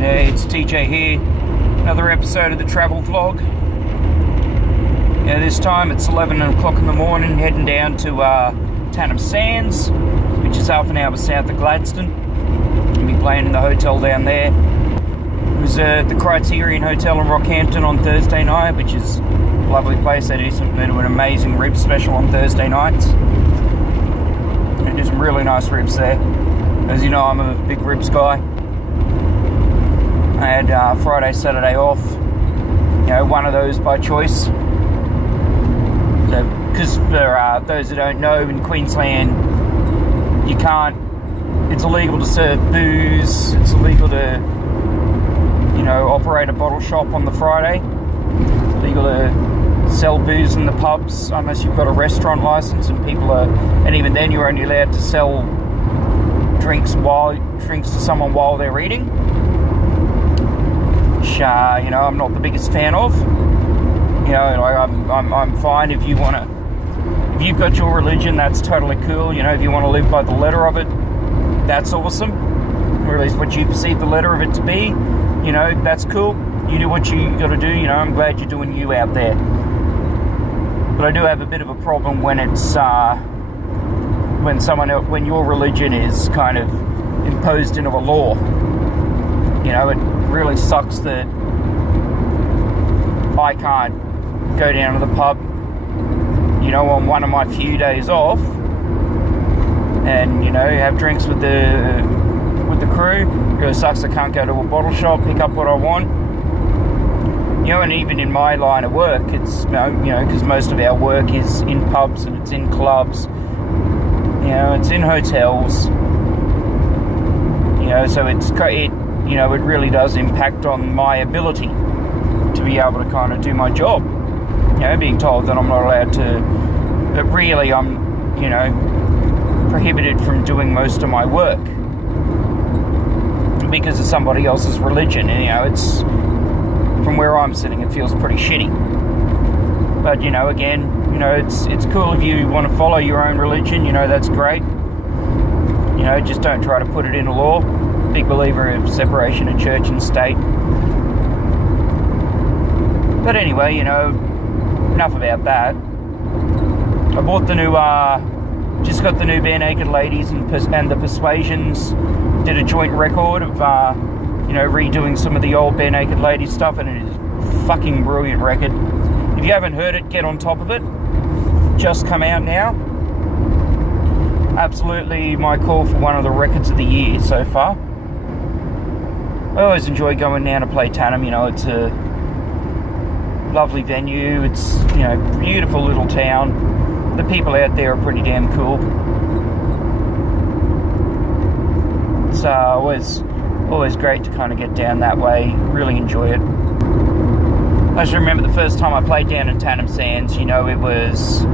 G'day, it's TJ here. Another episode of the travel vlog. This time it's 11 o'clock in the morning, heading down to Tannum Sands, which is half an hour south of Gladstone. I'll be playing in the hotel down there. It was the Criterion Hotel in Rockhampton on Thursday night, which is a lovely place. They do an amazing rib special on Thursday nights. They do some really nice ribs there. As you know, I'm a big ribs guy. I had Friday, Saturday off. One of those by choice. Because for those who don't know, in Queensland, it's illegal to serve booze. It's illegal to, operate a bottle shop on the Friday. It's illegal to sell booze in the pubs unless you've got a restaurant license, and even then you're only allowed to sell drinks to someone while they're eating. Which, I'm not the biggest fan of. I'm fine if you've got your religion, that's totally cool. If you want to live by the letter of it, that's awesome. Or at least what you perceive the letter of it to be, that's cool. You do what you got to do. I'm glad you're doing you out there. But I do have a bit of a problem when it's when your religion is kind of imposed into a law. It really sucks that I can't go down to the pub, on one of my few days off, and have drinks with the crew. It really sucks I can't go to a bottle shop, pick up what I want. And even in my line of work, it's because most of our work is in pubs and it's in clubs. It's in hotels. So it really does impact on my ability to be able to kind of do my job. Being told that I'm not allowed to, but really I'm, prohibited from doing most of my work because of somebody else's religion. And, it's, from where I'm sitting, it feels pretty shitty. But, again, it's cool if you want to follow your own religion, that's great. Just don't try to put it into law. Big believer of separation of church and state. But anyway, enough about that. I bought the new, just got the new Bare Naked Ladies and the Persuasions. Did a joint record of, redoing some of the old Bare Naked Ladies stuff, and it is a fucking brilliant record. If you haven't heard it, get on top of it. Just come out now. Absolutely my call for one of the records of the year so far. I always enjoy going down to play Tannum. It's a lovely venue. It's, beautiful little town. The people out there are pretty damn cool. It's always great to kind of get down that way. Really enjoy it. I just remember the first time I played down in Tannum Sands, it was,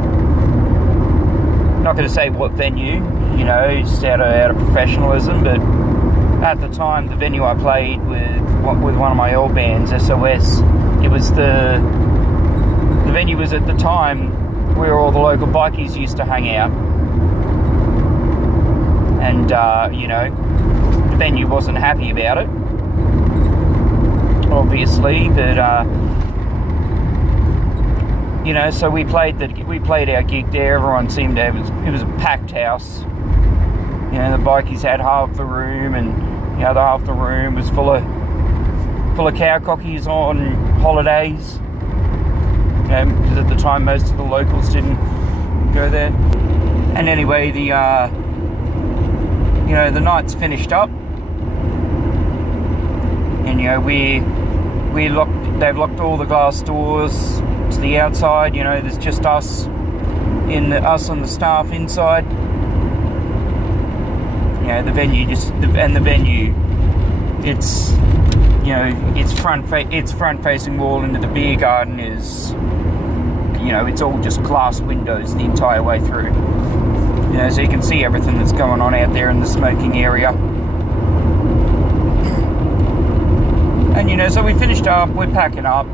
not going to say what venue, just out of professionalism, but at the time, the venue I played with one of my old bands, SOS, it was the venue was at the time where all the local bikies used to hang out. And, the venue wasn't happy about it, obviously, but, so we played our gig there. Everyone seemed to it was a packed house. The bikies had half the room, and the other half the room was full of cowcockies on holidays. Because at the time most of the locals didn't go there. And anyway, the night's finished up, and they've locked all the glass doors to the outside. There's just us and the staff inside. The venue it's its front facing wall into the beer garden is, it's all just glass windows the entire way through. So you can see everything that's going on out there in the smoking area. And so we finished up, we're packing up.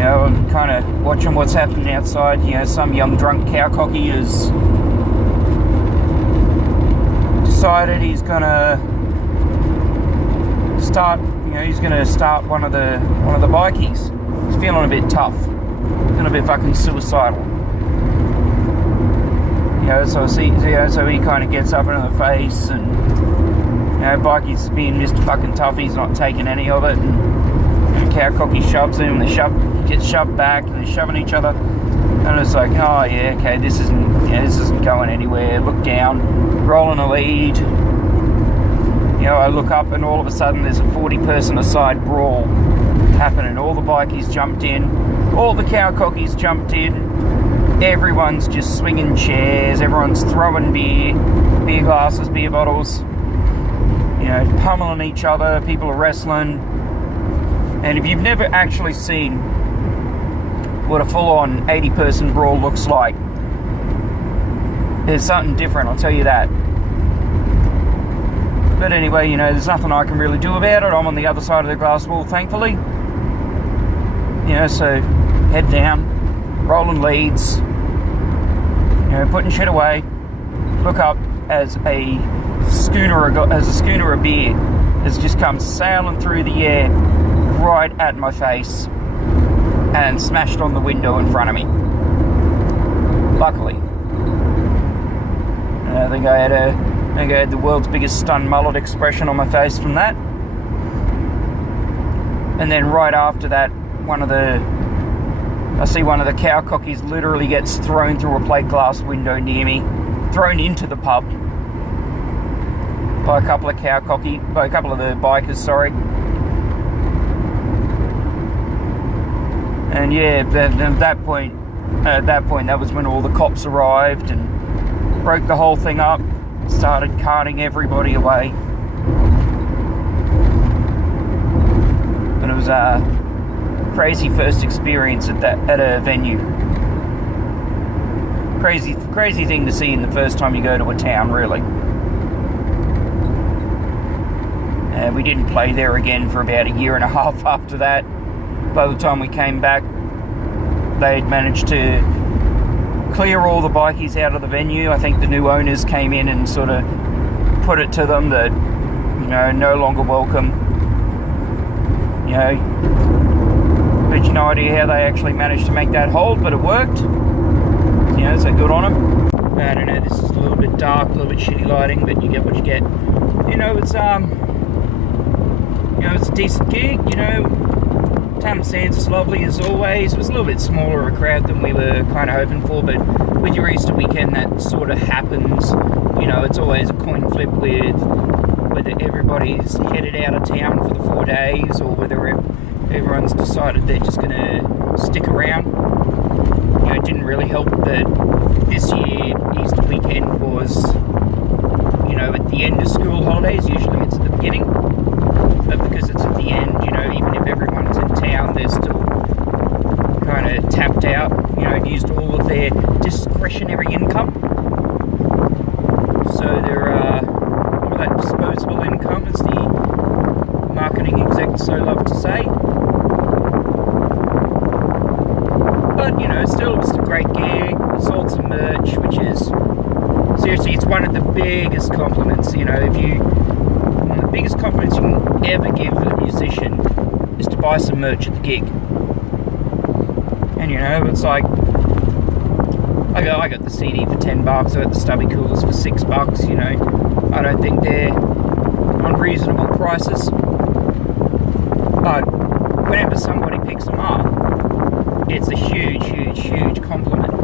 I'm kind of watching what's happening outside. Some young drunk cowcocky has decided he's gonna start one of the bikies. He's feeling a bit tough, feeling a bit fucking suicidal. So he kind of gets up into the face, and bikey's being Mr. fucking tough. He's not taking any of it, and Cowcocky shoves him. He gets shoved back, and they're shoving each other. And it's like, oh yeah, okay, this isn't going anywhere. Look down, rolling a lead. I look up, and all of a sudden there's a 40-person aside brawl happening. All the bikies jumped in, all the Cowcockies jumped in. Everyone's just swinging chairs. Everyone's throwing beer glasses, beer bottles. Pummeling each other. People are wrestling. And if you've never actually seen what a full-on 80-person brawl looks like, there's something different, I'll tell you that. But anyway, there's nothing I can really do about it. I'm on the other side of the glass wall, thankfully. So head down, rolling leads, putting shit away. Look up as a schooner of beer has just come sailing through the air right at my face and smashed on the window in front of me. Luckily. I think I had the world's biggest stunned mullet expression on my face from that. And then right after that, I see one of the Cowcockies literally gets thrown through a plate glass window near me, thrown into the pub by a couple of the bikers, sorry. And yeah, at that point, that was when all the cops arrived and broke the whole thing up, started carting everybody away. And it was a crazy first experience at a venue. Crazy thing to see in the first time you go to a town, really. We didn't play there again for about a year and a half after that. By the time we came back, they'd managed to clear all the bikies out of the venue. I think the new owners came in and sort of put it to them that, no longer welcome. But no idea how they actually managed to make that hold, but it worked. So good on them. I don't know, this is a little bit dark, a little bit shitty lighting, but you get what you get. It's a decent gig, Tam Sands is lovely as always. It was a little bit smaller a crowd than we were kind of hoping for, but with your Easter weekend that sort of happens. It's always a coin flip with whether everybody's headed out of town for the 4 days or whether everyone's decided they're just going to stick around. It didn't really help that this year Easter weekend was, at the end of school holidays. Usually it's at the beginning, but because it's at the end, even if everyone's in town, they're still kind of tapped out, used all of their discretionary income. So they're all that disposable income, as the marketing execs so love to say. But still, it's a great gig. We sold some merch, which is seriously, it's one of the biggest compliments. One of the biggest compliments you can ever give a musician is to buy some merch at the gig. And it's like I got the CD for $10. I got the Stubby Coolers for $6. I don't think they're unreasonable prices. But whenever somebody picks them up, it's a huge, huge, huge compliment.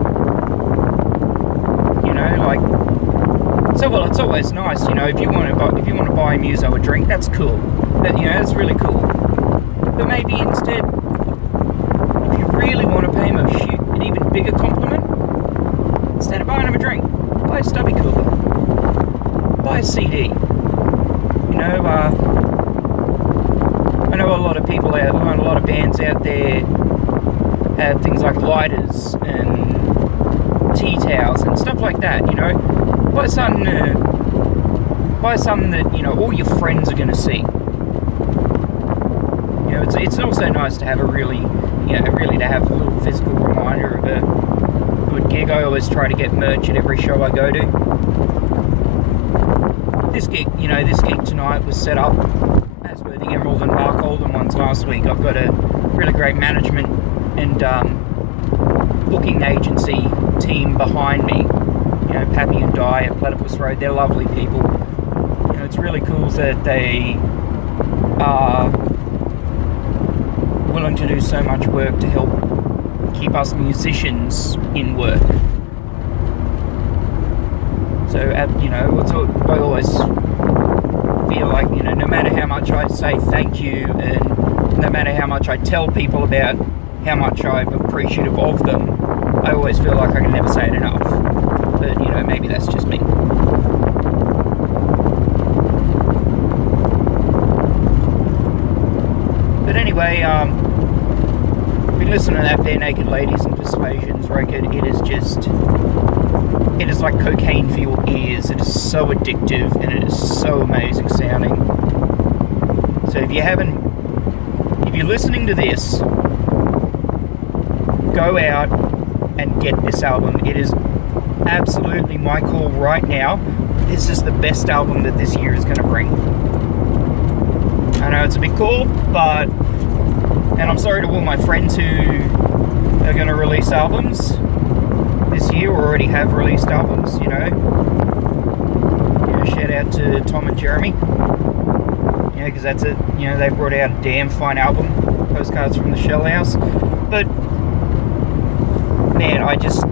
It's always nice, if you want to buy a muso a drink, that's cool. That's really cool. But maybe instead, if you really want to pay them an even bigger compliment, instead of buying them a drink, buy a Stubby Cooler, buy a CD. I know a lot of bands out there have things like lighters and tea towels and stuff like that. Buy something that all your friends are going to see. It's also nice to have to have a little physical reminder of a good gig. I always try to get merch at every show I go to. This gig tonight was set up as were the the Emerald and Mark Oldham ones last week. I've got a really great management and booking agency team behind me. You know, Pappy and Di at Platypus Road. They're lovely people. You know, it's really cool that they are willing to do so much work to help keep us musicians in work. So, you know, I always feel like, you know, no matter how much I say thank you and no matter how much I tell people about how much I'm appreciative of them, I always feel like I can never say it enough. But, you know, maybe that's just me. But anyway, been listening to that Bare Naked Ladies and Persuasions record. It is like cocaine for your ears. It is so addictive and it is so amazing sounding. So if you're listening to this, go out and get this album. It is absolutely my call right now. This is the best album that this year is going to bring. I know it's a bit cool, but, and I'm sorry to all my friends who are going to release albums this year or already have released albums, you know. Shout out to Tom and Jeremy. You know, because that's it. You know, they brought out a damn fine album, Postcards from the Shell House. But, man, I just,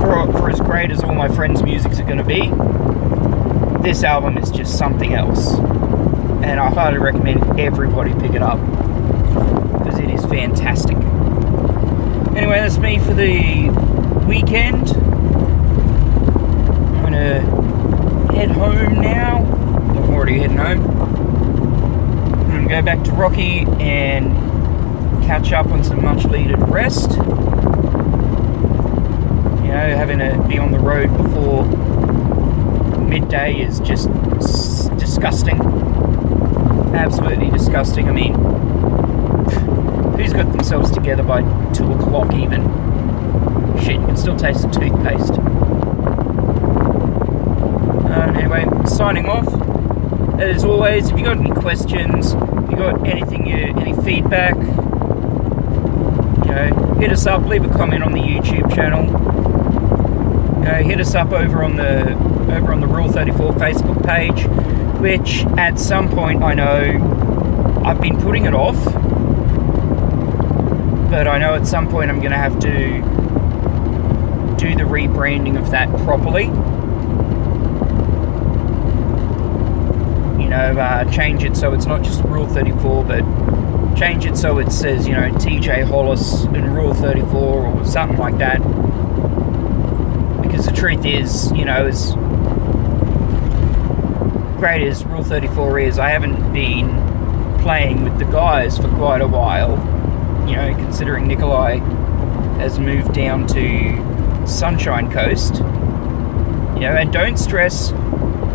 for as great as all my friends' musics are going to be, this album is just something else. And I highly recommend everybody pick it up, because it is fantastic. Anyway, that's me for the weekend. I'm gonna head home now. I'm already heading home. I'm gonna go back to Rocky and catch up on some much needed rest. You know, having to be on the road before midday is just disgusting. Absolutely disgusting. I mean, who's got themselves together by 2 o'clock even? Shit, you can still taste the toothpaste. Anyway, signing off. As always, if you got any questions, if you got anything, any feedback, you know, hit us up. Leave a comment on the YouTube channel. You know, hit us up over on the Rule 34 Facebook page, which at some point, I know I've been putting it off, but I know at some point I'm going to have to do the rebranding of that properly. You know, change it so it's not just Rule 34, but change it so it says, you know, TJ Hollis and Rule 34 or something like that. Because the truth is, you know, as great as Rule 34 is, I haven't been playing with the guys for quite a while, you know, considering Nikolai has moved down to Sunshine Coast, you know. And don't stress,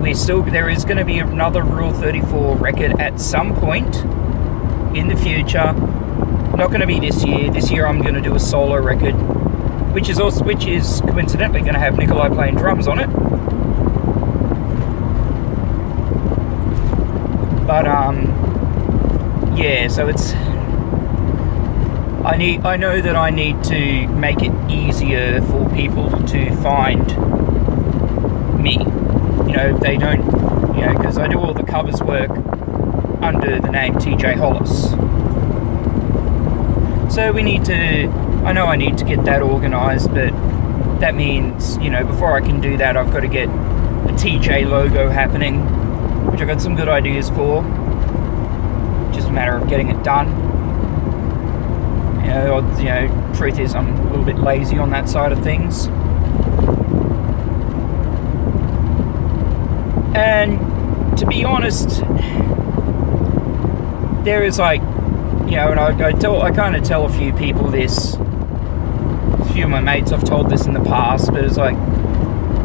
there is going to be another Rule 34 record at some point in the future. Not going to be this year. This year I'm going to do a solo record, which is coincidentally going to have Nikolai playing drums on it. But yeah, so it's, I know that I need to make it easier for people to find me. You know, if they don't, you know, because I do all the covers work under the name TJ Hollis. So I know I need to get that organised, but that means, you know, before I can do that, I've got to get a TJ logo happening, which I've got some good ideas for. Just a matter of getting it done. You know, truth is I'm a little bit lazy on that side of things. And to be honest, there is like, you know, and I kind of tell a few people this, a few of my mates I've told this in the past, but it's like,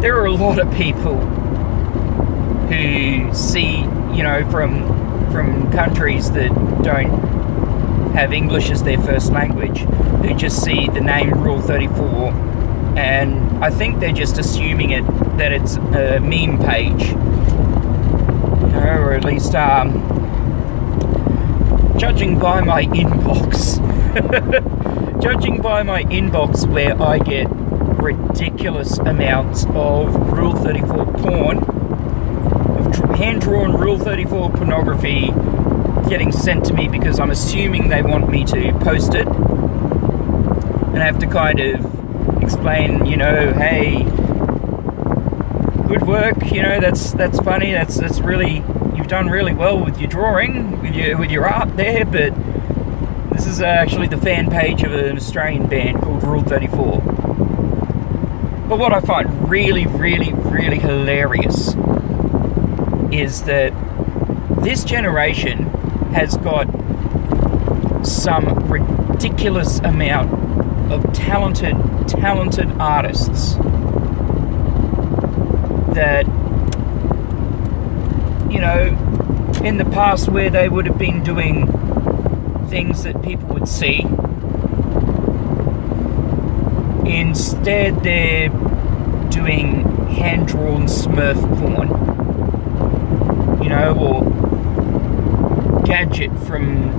there are a lot of people who see, you know, from countries that don't have English as their first language, who just see the name Rule 34, and I think they're just assuming that it's a meme page, you know, or at least judging by my inbox, where I get ridiculous amounts of Rule 34 porn, of hand-drawn Rule 34 pornography getting sent to me because I'm assuming they want me to post it, and I have to kind of explain, hey, good work, that's funny, that's really, you've done really well with your drawing, with your art there, but this is actually the fan page of an Australian band called Rule 34. But what I find really, really, really hilarious is that this generation has got some ridiculous amount of talented artists that, in the past where they would have been doing things that people would see, instead they're doing hand-drawn Smurf porn, or Gadget from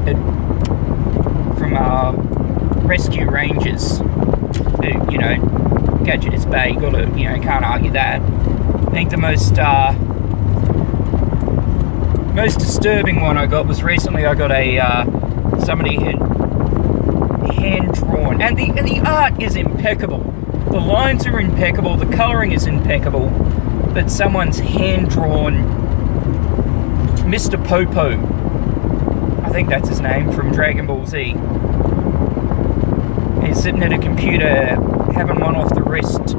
Rescue Rangers. Gadget is bae, can't argue that. I think the most disturbing one I got was recently. I got somebody had hand-drawn, and the art is impeccable. The lines are impeccable, the colouring is impeccable, but someone's hand-drawn Mr. Popo, I think that's his name, from Dragon Ball Z. He's sitting at a computer having one off the wrist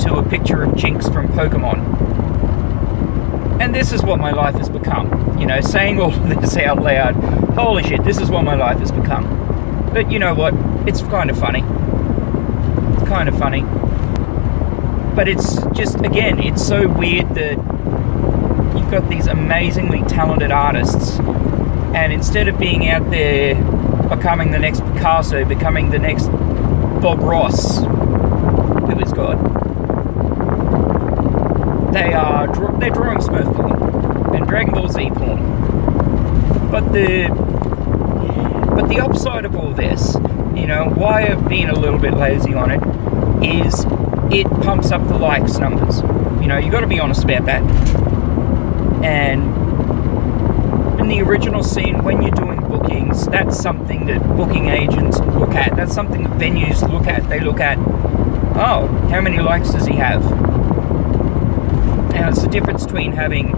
to a picture of Jinx from Pokemon. And this is what my life has become. Saying all of this out loud, holy shit, this is what my life has become. But you know what? It's kind of funny. But it's just, again, it's so weird that you've got these amazingly talented artists, and instead of being out there becoming the next Picasso, becoming the next Bob Ross, who is God, they're drawing Smurf porn and Dragon Ball Z porn. But the upside of all this, why I've been a little bit lazy on it, is it pumps up the likes numbers. You got to be honest about that. And in the original scene, when you're doing bookings, that's something that booking agents look at. That's something that venues look at. They look at, oh, how many likes does he have? Now, it's the difference between having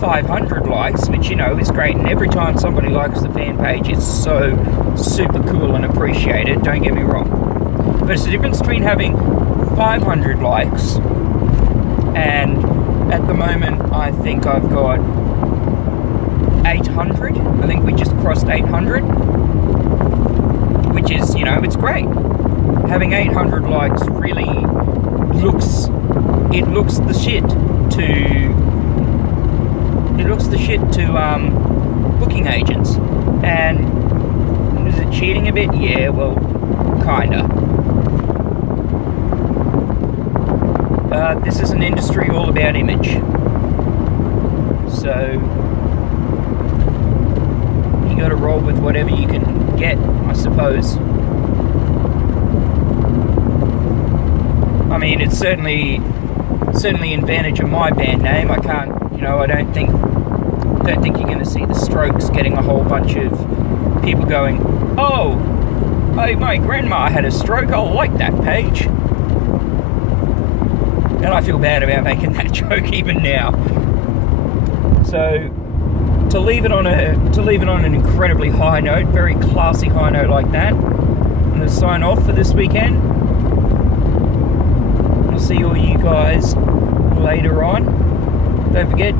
500 likes, which, is great, and every time somebody likes the fan page, it's so super cool and appreciated, don't get me wrong. But it's the difference between having 500 likes, and at the moment, I think I've got 800. I think we just crossed 800, which is, it's great. Having 800 likes really looks the shit to booking agents. And is it cheating a bit? Yeah, well, kinda. This is an industry all about image, so you got to roll with whatever you can get, I suppose. I mean, it's certainly advantage of my band name. I can't, I don't think you're going to see the Strokes getting a whole bunch of people going, oh, hey, my grandma had a stroke, I'll like that page. And I feel bad about making that joke even now. So to leave it on an incredibly high note, very classy high note like that, I'm going to sign off for this weekend. I'll see all you guys later on. Don't forget,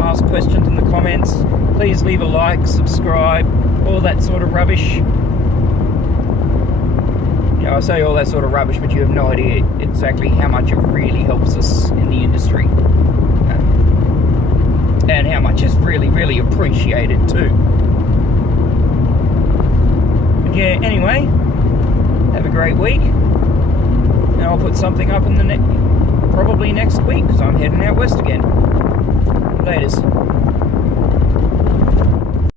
ask questions in the comments. Please leave a like, subscribe, all that sort of rubbish. I say all that sort of rubbish, but you have no idea exactly how much it really helps us in the industry. And how much is really, really appreciated too. But yeah, anyway, have a great week. And I'll put something up in the probably next week, because I'm heading out west again. Laters.